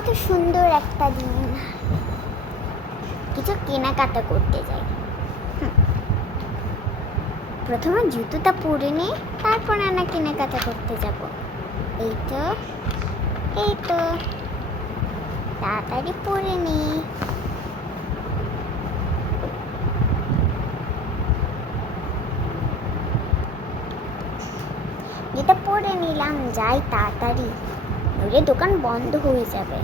কত সুন্দর একটা দিন। কিছু কেনাকাটা করতে যাই। প্রথমে জুতোটা পরে নি তারপর না কেনাকাটা করতে যাব। এই তো এই তো। তাড়াতাড়ি পরে নি। যেটা পরে নিলাম, যাই তাড়াতাড়ি। নইলে দোকান বন্ধ হয়ে যাবে।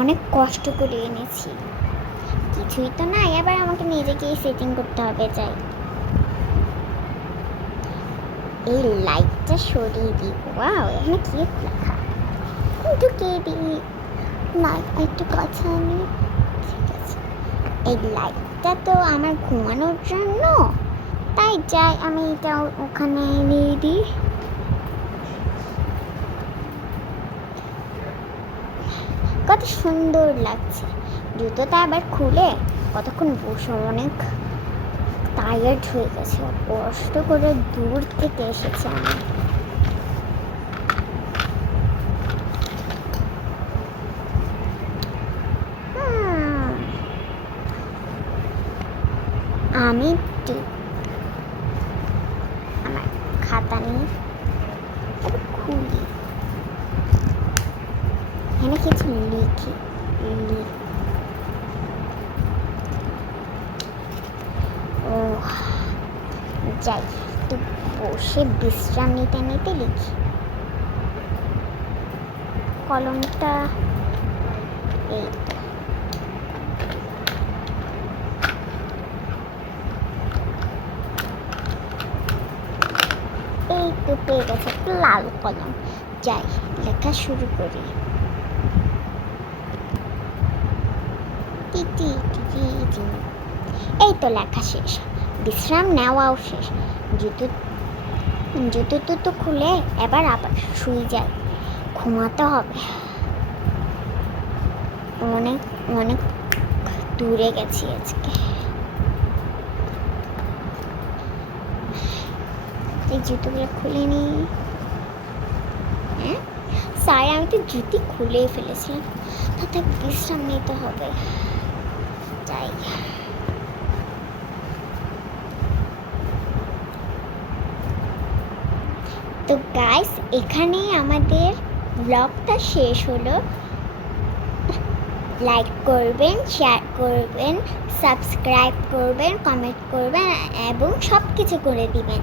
অনেক কষ্ট করে এনেছি। কিছুই তো নাই, এবার আমাকে নিজেকেই সেটিং করতে হবে, যাই। এই লাইটটা সরিয়ে দিই। ওয়াও এখানে কি লেখা? কে দিই না, একটু কথা আমি ঠিক আছে। এই লাইটটা তো আমার ঘুমানোর জন্য তাই যাই, আমি এটা ওখানে নিয়ে দিই। কত সুন্দর লাগছে। জুতোটা আবার খুলে কতক্ষণ বসে, অনেক টায়ার্ড হয়ে গেছে। কষ্ট করে দূর থেকে এসেছে আমি। আমি খাতা নিয়ে খুলি। এখানে কিছু লিখি ও যাই, একটু বসে বিশ্রাম নিতে নিতে লিখি। কলমটা, এই তো গেছে একটা লাল কলম। যাই, লেখা শুরু করি। এই তো লেখা শেষ। বিশ্রাম নেওয়াও শেষ। জুতো জুতো টুতো খুলে এবার আবার শুয়ে যায় ঘুমাতে হবে। অনেক অনেক দূরে গেছি আজকে। এই জুতোগুলো খুলে নি। হ্যাঁ? স্যার, আমি তো জুতি খুলেই ফেলেছিলাম। তাতে বিশ্রাম নিতে হবে। যাই। তো গাইস এখানেই আমাদের ব্লগটা শেষ হলো। লাইক করবেন শেয়ার করবেন সাবস্ক্রাইব করবেন কমেন্ট করবেন, এবং সব কিছু করে দিবেন।